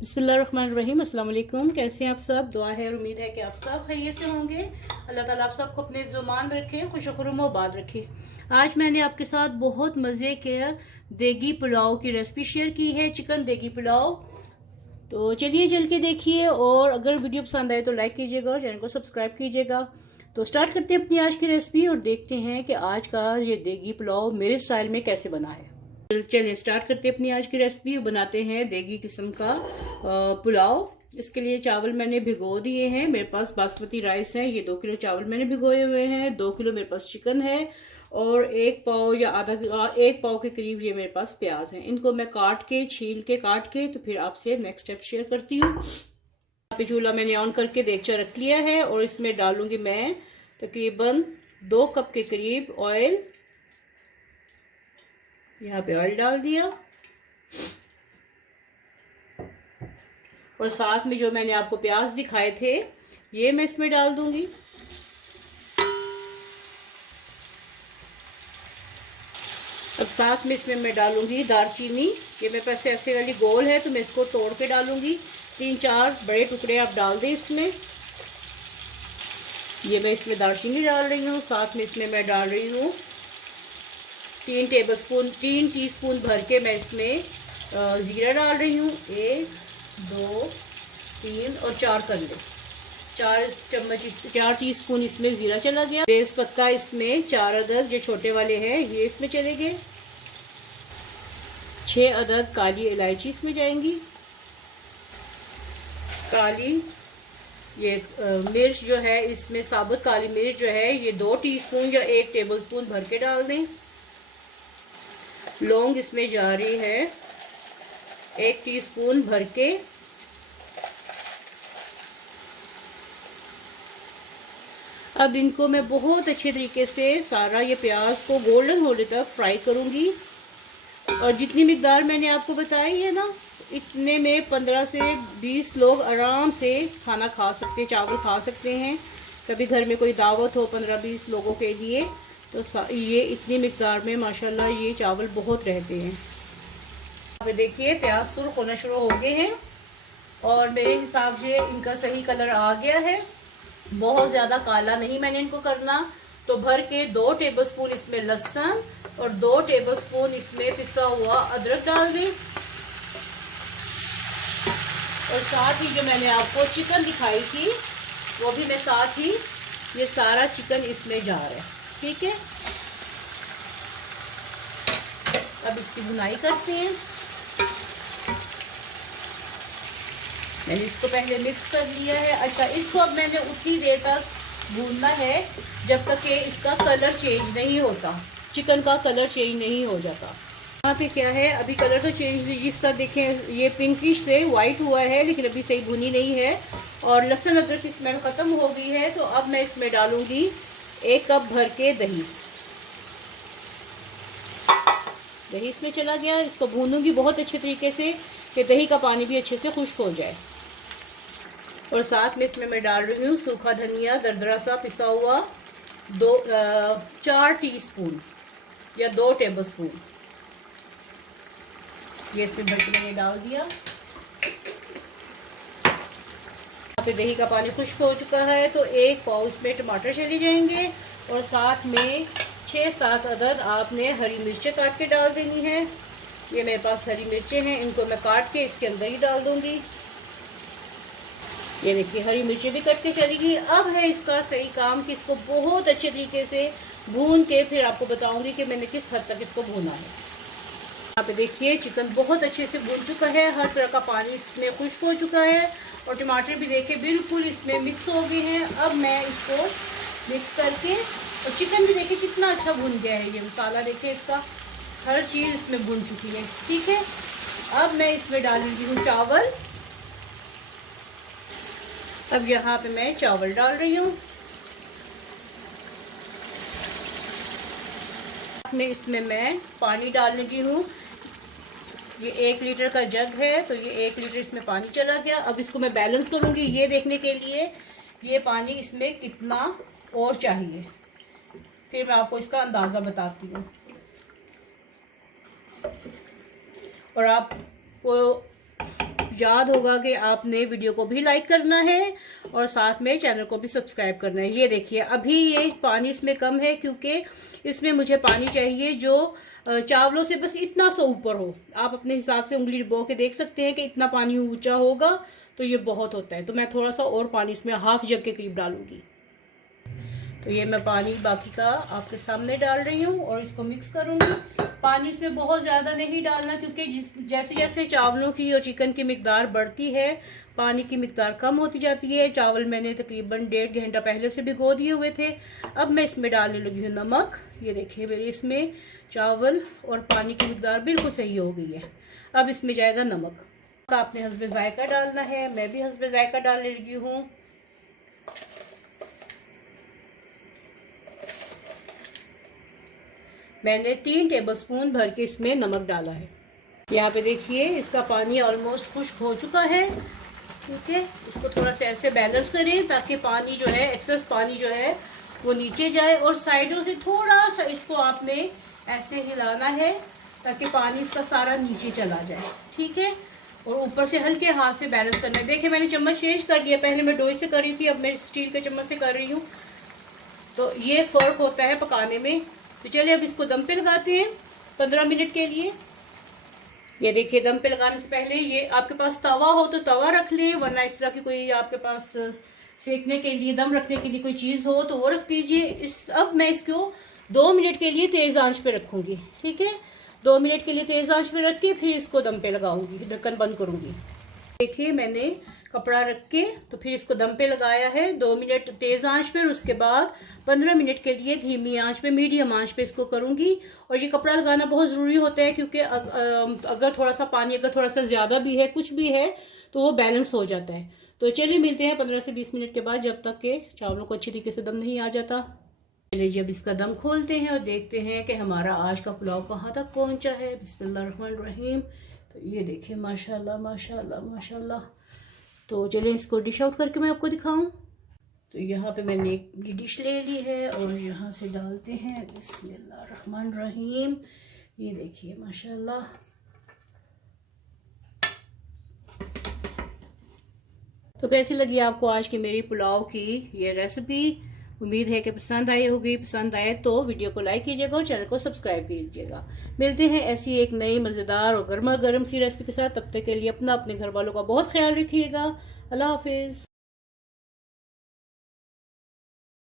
बिस्मिल्लाहिर्रहमानिर्रहीम। अस्सलाम वालेकुम। कैसे हैं आप सब? दुआ है और उम्मीद है कि आप सब खैरियत से होंगे। अल्लाह ताला आप सबको अपने ज़ुबान रखे, खुश खुर्म आबाद रखे। आज मैंने आपके साथ बहुत मज़े के देगी पुलाव की रेसिपी शेयर की है, चिकन देगी पुलाव। तो चलिए चल के देखिए, और अगर वीडियो पसंद आए तो लाइक कीजिएगा और चैनल को सब्सक्राइब कीजिएगा। तो स्टार्ट करते हैं अपनी आज की रेसिपी और देखते हैं कि आज का ये देगी पुलाव मेरे स्टाइल में कैसे बना है। चलिए स्टार्ट करते हैं अपनी आज की रेसिपी। बनाते हैं देगी किस्म का पुलाव। इसके लिए चावल मैंने भिगो दिए हैं। मेरे पास बासमती राइस है, ये 2 किलो चावल मैंने भिगोए हुए हैं। 2 किलो मेरे पास चिकन है और 1 पाव या आधा 1 पाव के करीब ये मेरे पास प्याज है। इनको मैं काट के छील के काट के तो फिर आपसे नेक्स्ट स्टेप शेयर करती हूँ। यहाँ पे चूल्हा मैंने ऑन करके देगचा रख लिया है और इसमें डालूंगी मैं तकरीबन 2 कप के करीब ऑयल। यहाँ पे ऑयल डाल दिया और साथ में जो मैंने आपको प्याज दिखाए थे ये मैं इसमें डाल दूंगी। अब साथ में इसमें मैं डालूंगी दालचीनी। ये मेरे पास ऐसे वाली गोल है तो मैं इसको तोड़ के डालूंगी। 3-4 बड़े टुकड़े आप डाल दें इसमें। ये मैं इसमें दालचीनी डाल रही हूँ। साथ में इसमें मैं डाल रही हूँ 3 टीस्पून भर के मैं इसमें ज़ीरा डाल रही हूँ। 1 2 3 और 4 कर ले 4 टीस्पून इसमें ज़ीरा चला गया। तेज पत्ता इसमें 4 अदद जो छोटे वाले हैं ये इसमें चले गए। 6 अदद काली इलायची इसमें जाएंगी। काली ये मिर्च जो है इसमें साबुत काली मिर्च जो है ये 2 टीस्पून या 1 टेबलस्पून भर के डाल दें। लौंग इसमें जा रही है 1 टीस्पून भर के। अब इनको मैं बहुत अच्छे तरीके से सारा ये प्याज को गोल्डन होने तक फ्राई करूंगी। और जितनी मिकदार मैंने आपको बताई है ना, इतने में 15 से 20 लोग आराम से खाना खा सकते, चावल खा सकते हैं। कभी घर में कोई दावत हो 15-20 लोगों के लिए तो ये इतनी मिकदार में माशाल्लाह ये चावल बहुत रहते हैं। अब देखिए प्याज सुर्ख होना शुरू हो गए हैं और मेरे हिसाब से इनका सही कलर आ गया है। बहुत ज़्यादा काला नहीं मैंने इनको करना। तो भर के 2 टेबलस्पून इसमें लहसुन और 2 टेबलस्पून इसमें पिसा हुआ अदरक डाल दें। और साथ ही जो मैंने आपको चिकन दिखाई थी वो भी मैं साथ ही ये सारा चिकन इसमें जा रहा है। ठीक है, अब इसकी भुनाई करते हैं। मैंने इसको पहले मिक्स कर लिया है। अच्छा, इसको अब मैंने उतनी देर तक भूनना है जब तक कि इसका कलर चेंज नहीं होता, चिकन का कलर चेंज नहीं हो जाता। यहाँ पे क्या है, अभी कलर तो चेंज नहीं, जिसका देखें ये पिंकिश से वाइट हुआ है लेकिन अभी सही भुनी नहीं है और लहसुन अदरक की स्मेल ख़त्म हो गई है। तो अब मैं इसमें डालूंगी 1 कप भर के दही। दही इसमें चला गया। इसको भूनूंगी बहुत अच्छे तरीके से कि दही का पानी भी अच्छे से खुश्क हो जाए। और साथ में इसमें मैं डाल रही हूँ सूखा धनिया दरदरा सा पिसा हुआ 4 टीस्पून या 2 टेबलस्पून ये इसमें भर के मैंने डाल दिया। यहाँ पे दही का पानी खुश्क हो चुका है तो 1 पाव इसमें टमाटर चले जाएंगे और साथ में 6-7 अदद आपने हरी मिर्चें काट के डाल देनी है। ये मेरे पास हरी मिर्चें हैं, इनको मैं काट के इसके अंदर ही डाल दूंगी। ये देखिए हरी मिर्चें भी कट के चली गई। अब है इसका सही काम कि इसको बहुत अच्छे तरीके से भून के फिर आपको बताऊंगी कि मैंने किस हद तक इसको भूना है। यहाँ पे देखिए चिकन बहुत अच्छे से भून चुका है, हर तरह का पानी इसमें खुश्क हो चुका है और टमाटर भी देखिए बिल्कुल इसमें मिक्स हो गए हैं। अब मैं इसको मिक्स करके, और चिकन भी देखिए कितना अच्छा भुन गया है। ये मसाला देखिए इसका हर चीज़ इसमें भुन चुकी है। ठीक है, अब मैं इसमें डालूंगी हूँ चावल। अब यहाँ पे मैं चावल डाल रही हूँ। इसमें मैं पानी डाल लगी हूँ। ये 1 लीटर का जग है तो ये 1 लीटर इसमें पानी चला गया। अब इसको मैं बैलेंस करूँगी ये देखने के लिए ये पानी इसमें कितना और चाहिए, फिर मैं आपको इसका अंदाज़ा बताती हूँ। और आपको याद होगा कि आपने वीडियो को भी लाइक करना है और साथ में चैनल को भी सब्सक्राइब करना है। ये देखिए अभी ये पानी इसमें कम है क्योंकि इसमें मुझे पानी चाहिए जो चावलों से बस इतना सा ऊपर हो। आप अपने हिसाब से उंगली डुबो के देख सकते हैं कि इतना पानी ऊंचा होगा तो ये बहुत होता है। तो मैं थोड़ा सा और पानी इसमें हाफ जग के करीब डालूंगी। तो ये मैं पानी बाकी का आपके सामने डाल रही हूँ और इसको मिक्स करूँगी। पानी इसमें बहुत ज़्यादा नहीं डालना क्योंकि जैसे जैसे चावलों की और चिकन की मिकदार बढ़ती है पानी की मिकदार कम होती जाती है। चावल मैंने तकरीबन 1.5 घंटा पहले से भिगो दिए हुए थे। अब मैं इसमें डालने लगी हूँ नमक। ये देखिए मेरे इसमें चावल और पानी की मिकदार बिल्कुल सही हो गई है। अब इसमें जाएगा नमक। आपने हस्बे जायका डालना है, मैं भी हस्बे जायका डालने लगी हूँ। मैंने 3 टेबलस्पून भर के इसमें नमक डाला है। यहाँ पे देखिए इसका पानी ऑलमोस्ट खुश्क हो चुका है। ठीक है, इसको थोड़ा सा ऐसे बैलेंस करें ताकि पानी जो है एक्सेस पानी जो है वो नीचे जाए और साइडों से थोड़ा सा इसको आपने ऐसे हिलाना है ताकि पानी इसका सारा नीचे चला जाए। ठीक है, और ऊपर से हल्के हाथ से बैलेंस करना है। देखिए मैंने चम्मच चेंज कर दिया, पहले मैं डोई से कर रही थी, अब मैं स्टील के चम्मच से कर रही हूँ। तो ये फ़र्क होता है पकाने में। तो चलिए अब इसको दम पे लगाते हैं 15 मिनट के लिए। ये देखिए दम पे लगाने से पहले ये आपके पास तवा हो तो तवा रख ले, वरना इस तरह की कोई आपके पास सेकने के लिए दम रखने के लिए कोई चीज़ हो तो वो रख दीजिए। अब मैं इसको 2 मिनट के लिए तेज़ आंच पे रखूँगी। ठीक है, 2 मिनट के लिए तेज़ आंच पे रख के फिर इसको दम पे लगाऊंगी, ढक्कन बंद करूँगी। देखिए मैंने कपड़ा रख के तो फिर इसको दम पे लगाया है 2 मिनट तेज़ आंच पे। उसके बाद 15 मिनट के लिए धीमी आंच पे, मीडियम आंच पे इसको करूँगी। और ये कपड़ा लगाना बहुत ज़रूरी होता है क्योंकि अगर थोड़ा सा पानी अगर थोड़ा सा ज़्यादा भी है कुछ भी है तो वो बैलेंस हो जाता है। तो चलिए मिलते हैं 15 से 20 मिनट के बाद, जब तक के चावलों को अच्छी तरीके से दम नहीं आ जाता। चलिए जब इसका दम खोलते हैं और देखते हैं कि हमारा आज का पुलाव कहाँ तक पहुँचा है। बिस्मिल्लाहिर्रहमानिर्रहीम। तो ये देखिए माशाल्लाह माशाल्लाह माशाल्लाह। तो चलिए इसको डिश आउट करके मैं आपको दिखाऊं। तो यहाँ पे मैंने एक डिश ले ली है और यहाँ से डालते हैं बिस्मिल्लाहिर्रहमानिर्रहीम। ये देखिए माशाल्लाह। तो कैसी लगी आपको आज की मेरी पुलाव की ये रेसिपी? उम्मीद है कि पसंद आई होगी। पसंद आए तो वीडियो को लाइक कीजिएगा और चैनल को सब्सक्राइब कीजिएगा। मिलते हैं ऐसी एक नई मज़ेदार और गर्मा गर्म सी रेसिपी के साथ। तब तक के लिए अपना अपने घर वालों का बहुत ख्याल रखिएगा। अल्लाह हाफिज़।